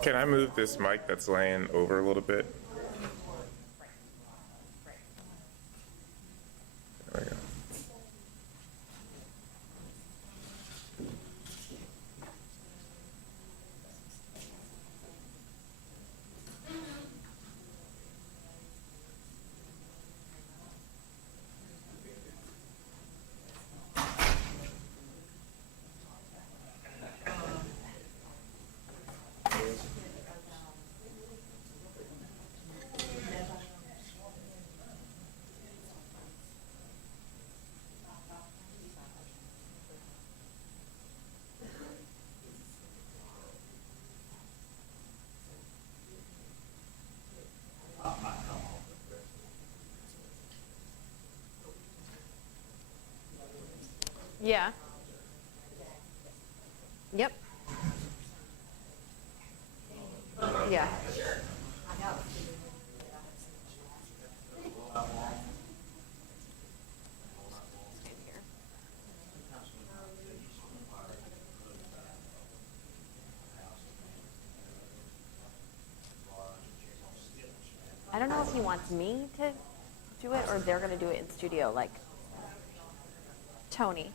Can I move this mic that's laying over a little bit? There we go. Yeah. Yep. Yeah. Same here. I don't know if he wants me to do it or they're gonna do it in studio, like Tony.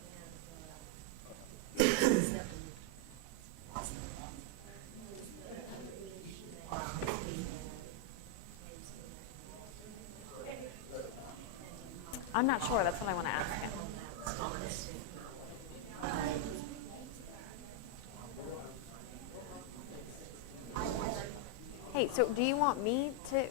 I'm not sure. That's what I want to ask him. Hey, so do you want me to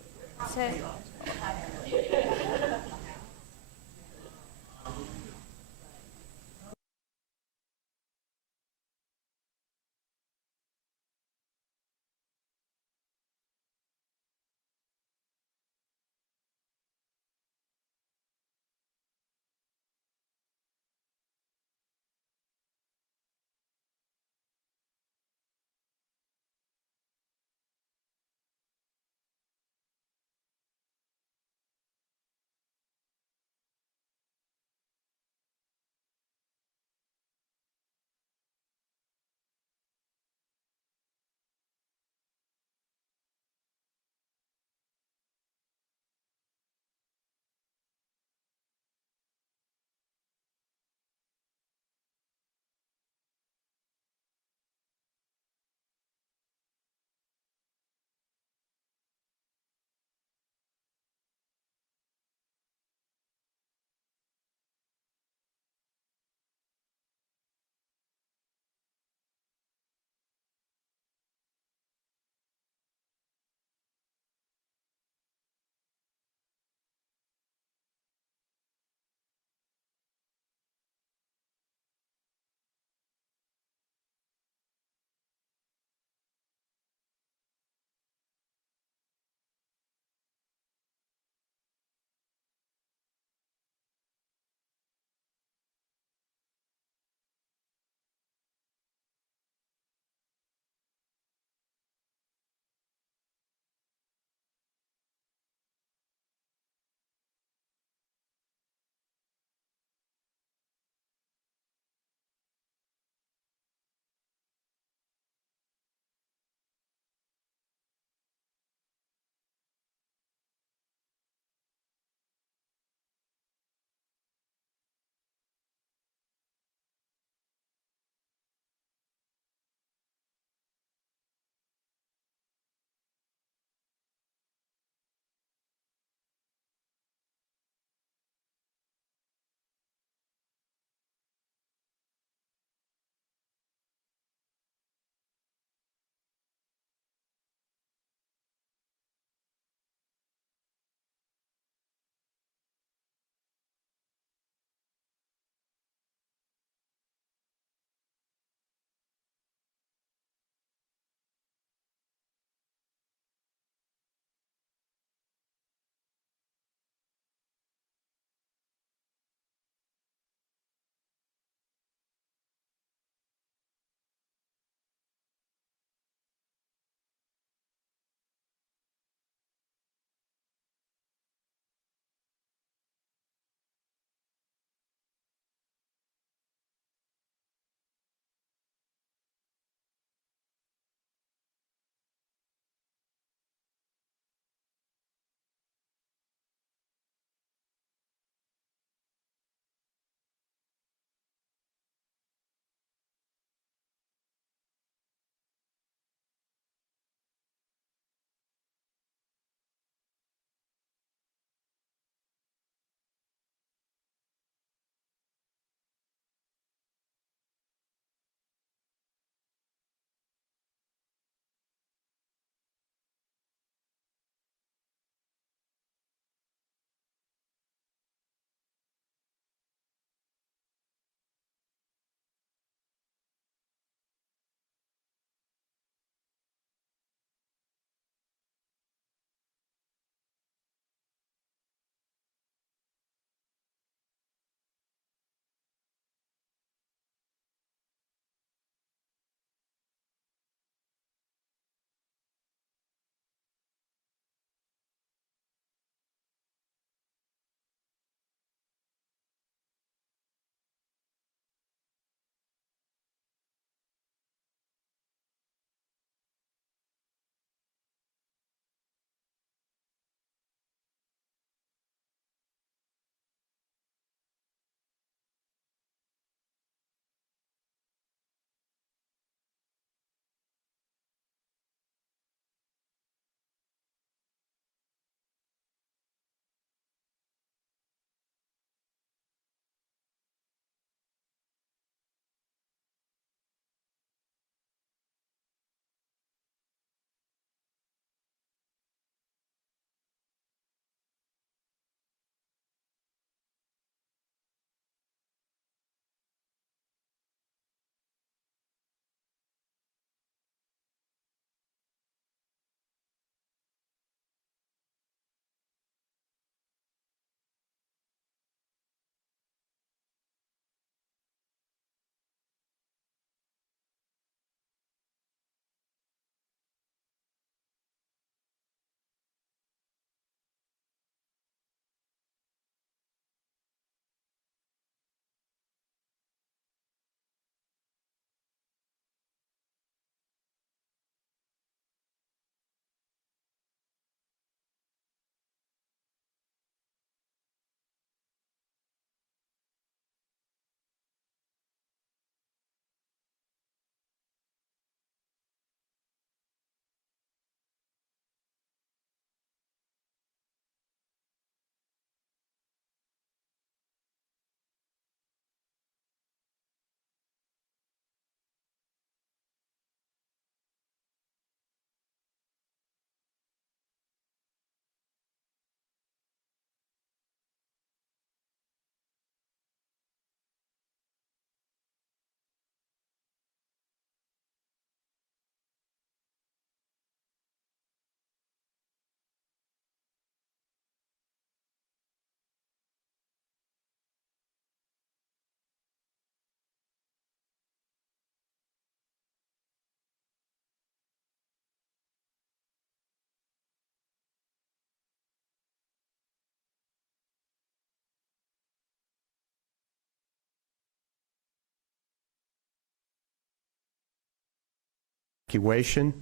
evacuation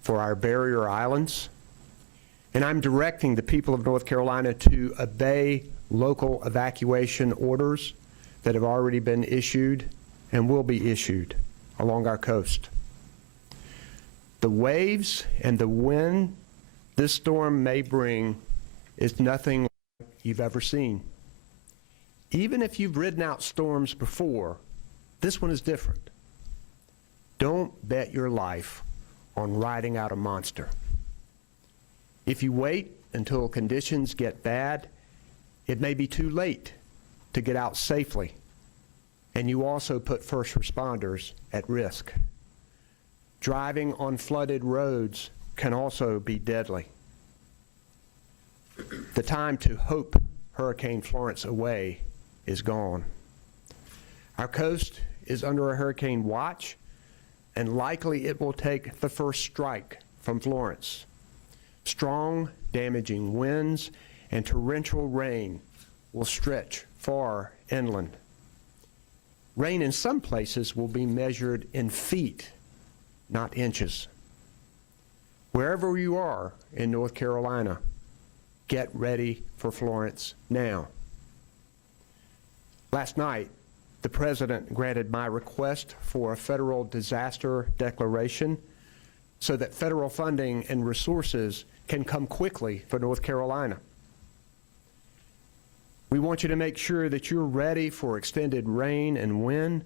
for our barrier islands. And I'm directing the people of North Carolina to obey local evacuation orders that have already been issued and will be issued along our coast. The waves and the wind this storm may bring is nothing you've ever seen. Even if you've ridden out storms before, this one is different. Don't bet your life on riding out a monster. If you wait until conditions get bad, it may be too late to get out safely, and you also put first responders at risk. Driving on flooded roads can also be deadly. The time to hope Hurricane Florence away is gone. Our coast is under a hurricane watch, and likely it will take the first strike from Florence. Strong, damaging winds and torrential rain will stretch far inland. Rain in some places will be measured in feet, not inches. Wherever you are in North Carolina, get ready for Florence now. Last night, the President granted my request for a federal disaster declaration so that federal funding and resources can come quickly for North Carolina. We want you to make sure that you're ready for extended rain and wind,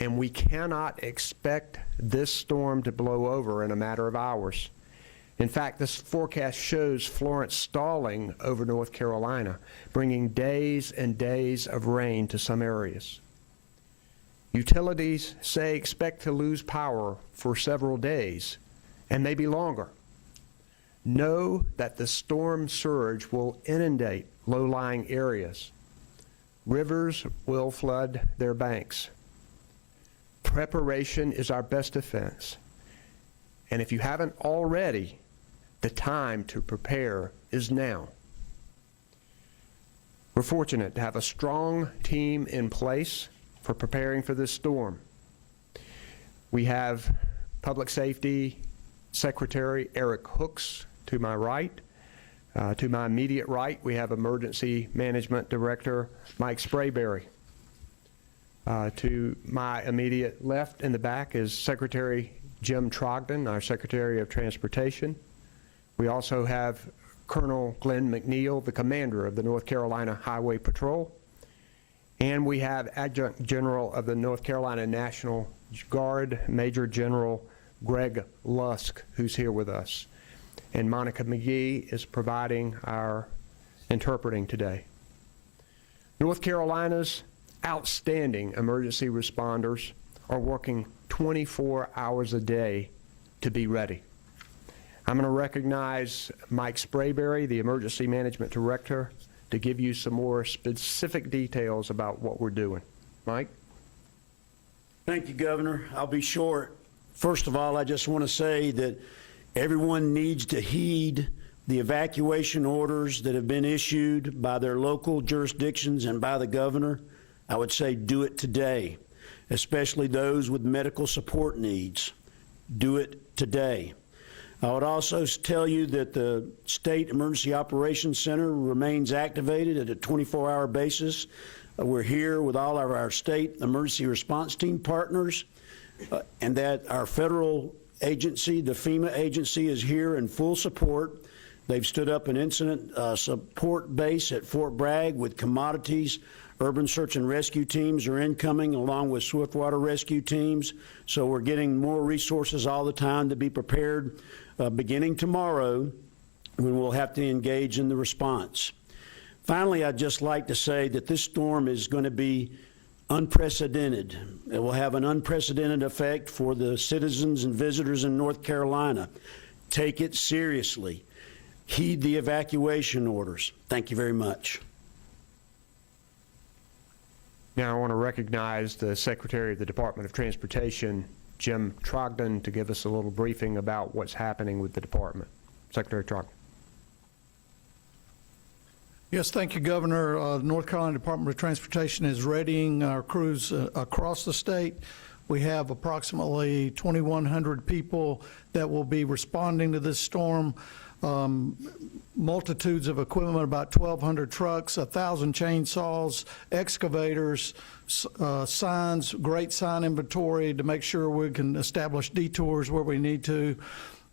and we cannot expect this storm to blow over in a matter of hours. In fact, this forecast shows Florence stalling over North Carolina, bringing days and days of rain to some areas. Utilities say expect to lose power for several days, and maybe longer. Know that the storm surge will inundate low-lying areas. Rivers will flood their banks. Preparation is our best defense. And if you haven't already, the time to prepare is now. We're fortunate to have a strong team in place for preparing for this storm. We have Public Safety Secretary Eric Hooks to my right. To my immediate right, we have Emergency Management Director Mike Sprayberry. To my immediate left in the back is Secretary Jim Trogdon, our Secretary of Transportation. We also have Colonel Glenn McNeil, the commander of the North Carolina Highway Patrol. And we have Adjunct General of the North Carolina National Guard, Major General Greg Lusk, who's here with us. And Monica McGee is providing our interpreting today. North Carolina's outstanding emergency responders are working 24 hours a day to be ready. I'm going to recognize Mike Sprayberry, the Emergency Management Director, to give you some more specific details about what we're doing. Mike? Thank you, Governor. I'll be short. First of all, I just want to say that everyone needs to heed the evacuation orders that have been issued by their local jurisdictions and by the governor. I would say do it today, especially those with medical support needs. Do it today. I would also tell you that the State Emergency Operations Center remains activated at a 24-hour basis. We're here with all of our state emergency response team partners, and that our federal agency, the FEMA agency, is here in full support. They've stood up an incident support base at Fort Bragg with commodities. Urban search and rescue teams are incoming along with swiftwater rescue teams. So we're getting more resources all the time to be prepared beginning tomorrow when we'll have to engage in the response. Finally, I'd just like to say that this storm is going to be unprecedented. It will have an unprecedented effect for the citizens and visitors in North Carolina. Take it seriously. Heed the evacuation orders. Thank you very much. Now I want to recognize the Secretary of the Department of Transportation, Jim Trogdon, to give us a little briefing about what's happening with the department. Secretary Trogdon. Yes, thank you, Governor. North Carolina Department of Transportation is readying our crews across the state We have approximately 2,100 people that will be responding to this storm. Multitudes of equipment, about 1,200 trucks, 1,000 chainsaws, excavators, signs, great sign inventory to make sure we can establish detours where we need to.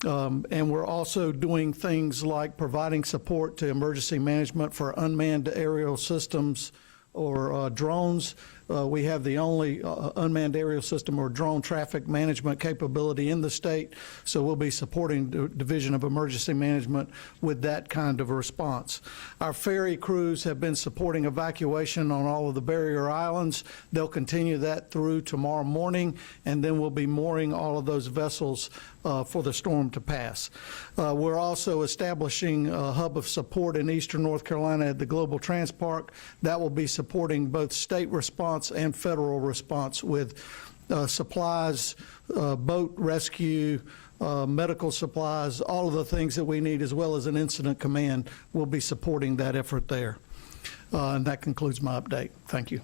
And we're also doing things like providing support to emergency management for unmanned aerial systems or drones. We have the only unmanned aerial system or drone traffic management capability in the state, so we'll be supporting the Division of Emergency Management with that kind of response. Our ferry crews have been supporting evacuation on all of the barrier islands. They'll continue that through tomorrow morning, and then we'll be mooring all of those vessels for the storm to pass. We're also establishing a hub of support in eastern North Carolina at the Global Trans Park. That will be supporting both state response and federal response with supplies, boat rescue, medical supplies, all of the things that we need, as well as an incident command. Will be supporting that effort there. And that concludes my update. Thank you.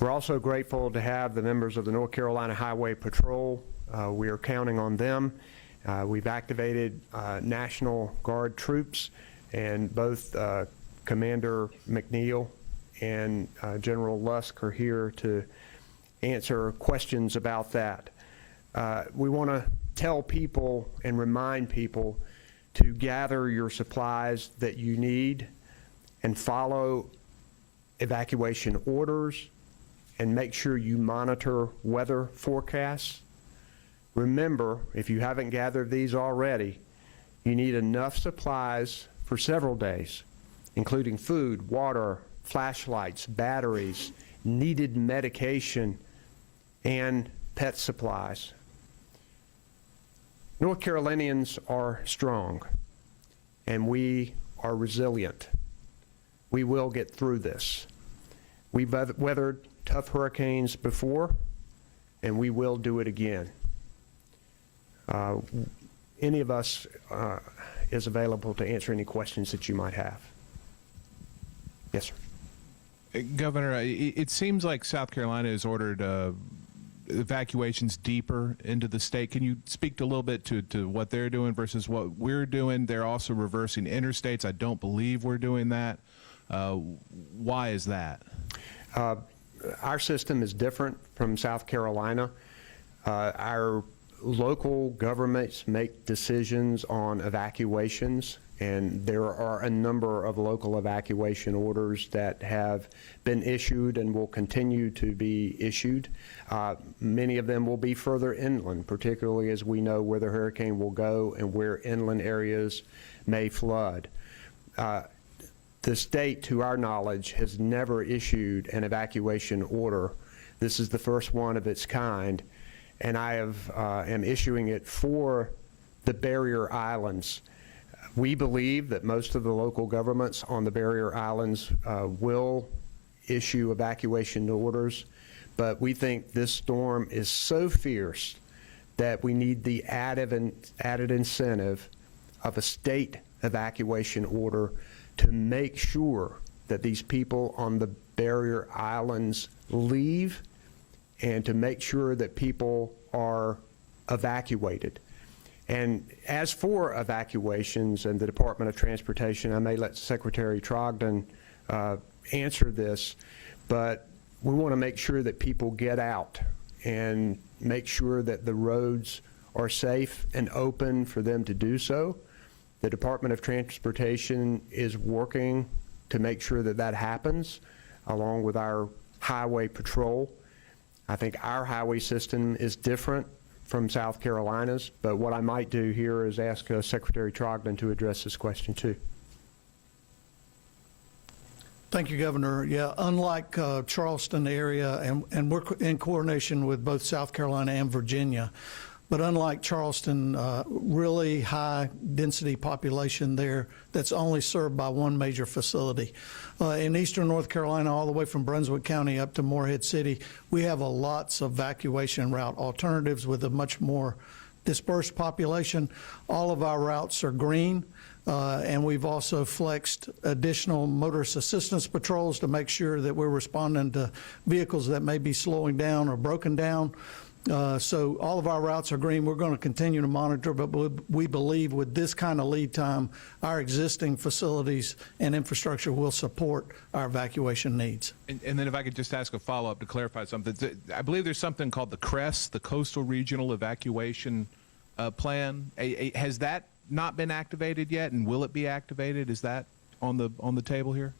We're also grateful to have the members of the North Carolina Highway Patrol. We are counting on them. We've activated National Guard troops, and both Commander McNeil and General Lusk are here to answer questions about that. We want to tell people and remind people to gather your supplies that you need and follow evacuation orders, and make sure you monitor weather forecasts. Remember, if you haven't gathered these already, you need enough supplies for several days, including food, water, flashlights, batteries, needed medication, and pet supplies. North Carolinians are strong, and we are resilient. We will get through this. We've weathered tough hurricanes before, and we will do it again. Any of us is available to answer any questions that you might have. Yes, sir. Governor, it seems like South Carolina has ordered evacuations deeper into the state. Can you speak a little bit to what they're doing versus what we're doing? They're also reversing interstates. I don't believe we're doing that. Why is that? Our system is different from South Carolina. Our local governments make decisions on evacuations, and there are a number of local evacuation orders that have been issued and will continue to be issued. Many of them will be further inland, particularly as we know where the hurricane will go and where inland areas may flood. The state, to our knowledge, has never issued an evacuation order. This is the first one of its kind, and I am issuing it for the barrier islands. We believe that most of the local governments on the barrier islands will issue evacuation orders, but we think this storm is so fierce that we need the added incentive of a state evacuation order to make sure that these people on the barrier islands leave, and to make sure that people are evacuated. And as for evacuations and the Department of Transportation, I may let Secretary Trogdon answer this, but we want to make sure that people get out and make sure that the roads are safe and open for them to do so. The Department of Transportation is working to make sure that that happens, along with our highway patrol. I think our highway system is different from South Carolina's, but what I might do here is ask Secretary Trogdon to address this question too. Thank you, Governor. Yeah, unlike Charleston area, and we're in coordination with both South Carolina and Virginia, but unlike Charleston, really high density population there that's only served by one major facility. In eastern North Carolina, all the way from Brunswick County up to Morehead City, we have lots of evacuation route alternatives with a much more dispersed population. All of our routes are green. And we've also flexed additional motorist assistance patrols to make sure that we're responding to vehicles that may be slowing down or broken down. So all of our routes are green. We're going to continue to monitor, but we believe with this kind of lead time, our existing facilities and infrastructure will support our evacuation needs. And then if I could just ask a follow-up to clarify something. I believe there's something called the CRESS, the Coastal Regional Evacuation Plan. Has that not been activated yet, and will it be activated? Is that on the table here?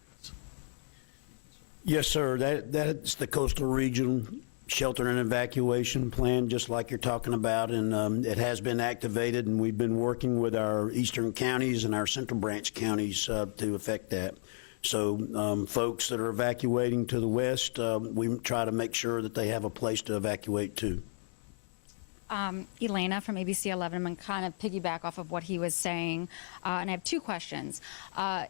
Yes, sir. That's the Coastal Regional Shelter and Evacuation Plan, just like you're talking about, and it has been activated, and we've been working with our eastern counties and our Central Branch counties to effect that. So folks that are evacuating to the west, we try to make sure that they have a place to evacuate to. Elena from ABC 11. I'm going to kind of piggyback off of what he was saying, and I have two questions.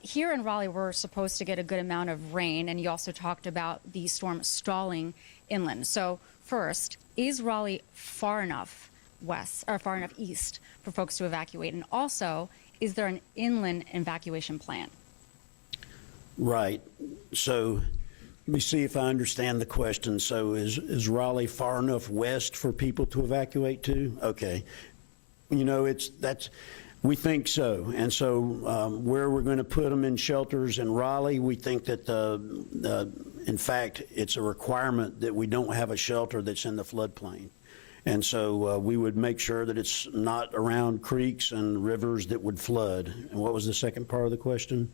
Here in Raleigh, we're supposed to get a good amount of rain, and you also talked about the storm stalling inland. So first, is Raleigh far enough west or far enough east for folks to evacuate? And also, is there an inland evacuation plan? Right. So let me see if I understand the question. So is Raleigh far enough west for people to evacuate to? Okay. You know, we think so. And so where we're going to put them in shelters in Raleigh, we think that, in fact, it's a requirement that we don't have a shelter that's in the floodplain. And so we would make sure that it's not around creeks and rivers that would flood. And what was the second part of the question?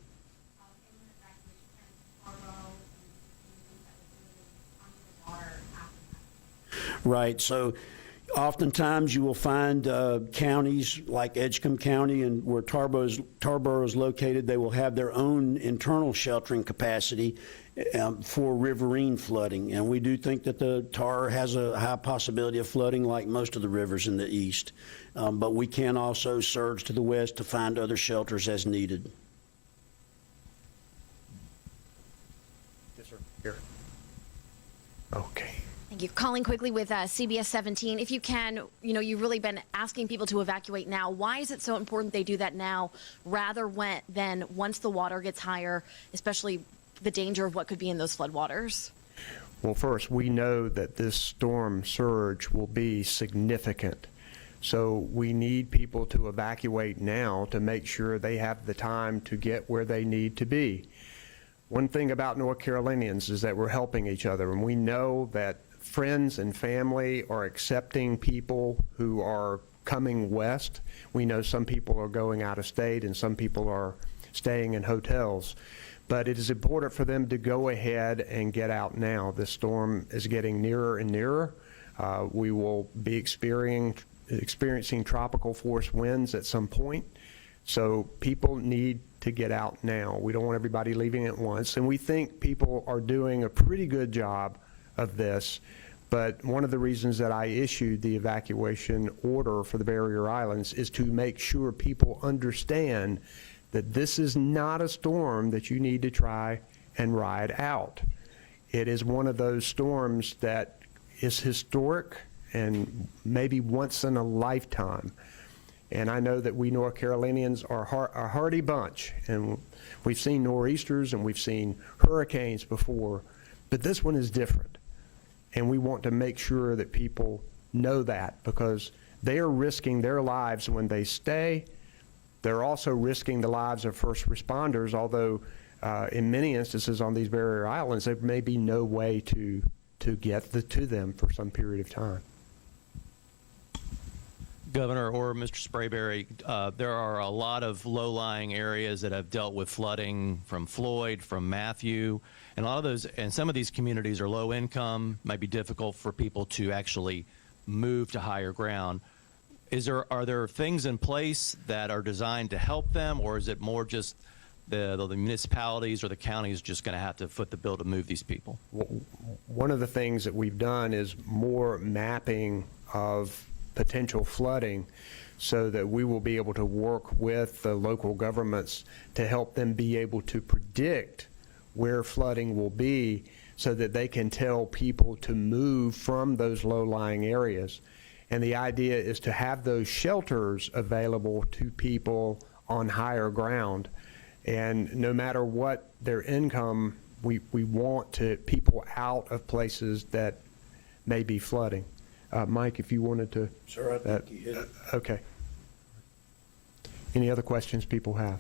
Right. So oftentimes you will find counties like Edgecombe County and where Tarboro is located, they will have their own internal sheltering capacity for riverine flooding. And we do think that the Tar has a high possibility of flooding like most of the rivers in the east. But we can also surge to the west to find other shelters as needed. Yes, sir. Here. Okay. Thank you. Calling quickly with CBS 17. If you can, you know, you've really been asking people to evacuate now. Why is it so important they do that now rather than once the water gets higher, especially the danger of what could be in those floodwaters? Well, first, we know that this storm surge will be significant. So we need people to evacuate now to make sure they have the time to get where they need to be. One thing about North Carolinians is that we're helping each other, and we know that friends and family are accepting people who are coming west. We know some people are going out of state and some people are staying in hotels. But it is important for them to go ahead and get out now. This storm is getting nearer and nearer. We will be experiencing tropical force winds at some point. So people need to get out now. We don't want everybody leaving at once. And we think people are doing a pretty good job of this. But one of the reasons that I issued the evacuation order for the Barrier Islands is to make sure people understand that this is not a storm that you need to try and ride out. It is one of those storms that is historic and maybe once in a lifetime. And I know that we North Carolinians are a hardy bunch, and we've seen nor'easters and we've seen hurricanes before, but this one is different. And we want to make sure that people know that, because they are risking their lives when they stay. They're also risking the lives of first responders, although in many instances on these Barrier Islands, there may be no way to get to them for some period of time. Governor or Mr. Sprayberry, there are a lot of low-lying areas that have dealt with flooding from Floyd, from Matthew, and a lot of those, and some of these communities are low income, might be difficult for people to actually move to higher ground. Are there things in place that are designed to help them, or is it more just the municipalities or the counties just going to have to foot the bill to move these people? One of the things that we've done is more mapping of potential flooding, so that we will be able to work with the local governments to help them be able to predict where flooding will be, so that they can tell people to move from those low-lying areas. And the idea is to have those shelters available to people on higher ground. And no matter what their income, we want people out of places that may be flooding. Mike, if you wanted to. Sir, I think you hit it. Okay. Any other questions people have?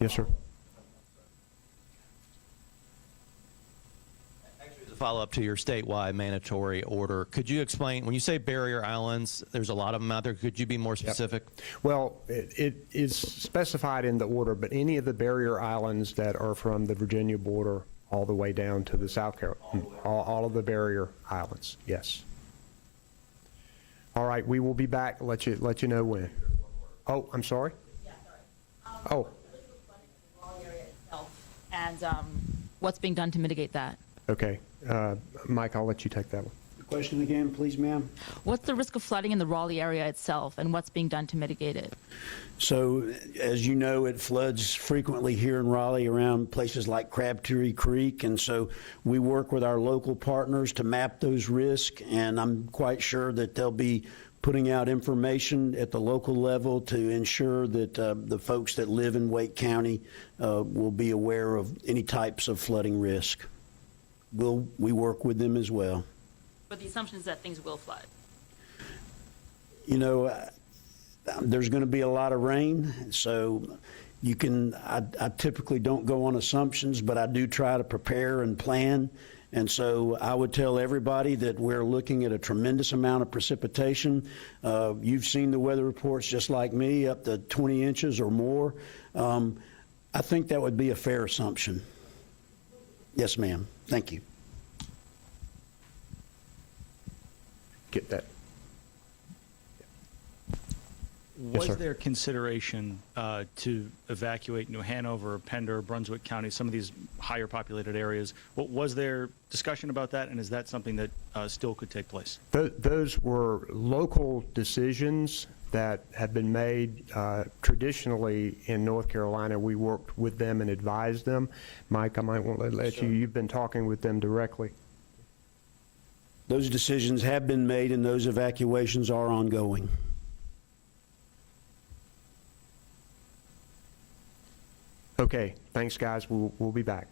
Yes, sir. As a follow-up to your statewide mandatory order, could you explain, when you say barrier islands, there's a lot of them out there, could you be more specific? Well, it is specified in the order, but any of the barrier islands that are from the Virginia border all the way down to the South Carolina, all of the barrier islands, yes. All right, we will be back. Let you know when. Oh, I'm sorry? Yeah, sorry. Oh, And what's being done to mitigate that? okay. Mike, I'll let you take that one. The question again, please, ma'am? What's the risk of flooding in the Raleigh area itself, and what's being done to mitigate it? So, as you know, it floods frequently here in Raleigh around places like Crabtree Creek, and so we work with our local partners to map those risks, and I'm quite sure that they'll be putting out information at the local level to ensure that the folks that live in Wake County will be aware of any types of flooding risk. We work with them as well. But the assumption is that things will flood. You know, there's going to be a lot of rain, so I typically don't go on assumptions, but I do try to prepare and plan. And so I would tell everybody that we're looking at a tremendous amount of precipitation. You've seen the weather reports just like me, up to 20 inches or more. I think that would be a fair assumption. Yes, ma'am. Thank you. Get that. Yes, Was sir. there consideration to evacuate New Hanover, Pender, Brunswick County, some of these higher populated areas? Was there discussion about that, and is that something that still could take place? Those were local decisions that have been made traditionally in North Carolina. We worked with them and advised them. Mike, I might want to let you've been talking with them directly. Those decisions have been made, and those evacuations are ongoing. Okay, thanks, guys. We'll be back.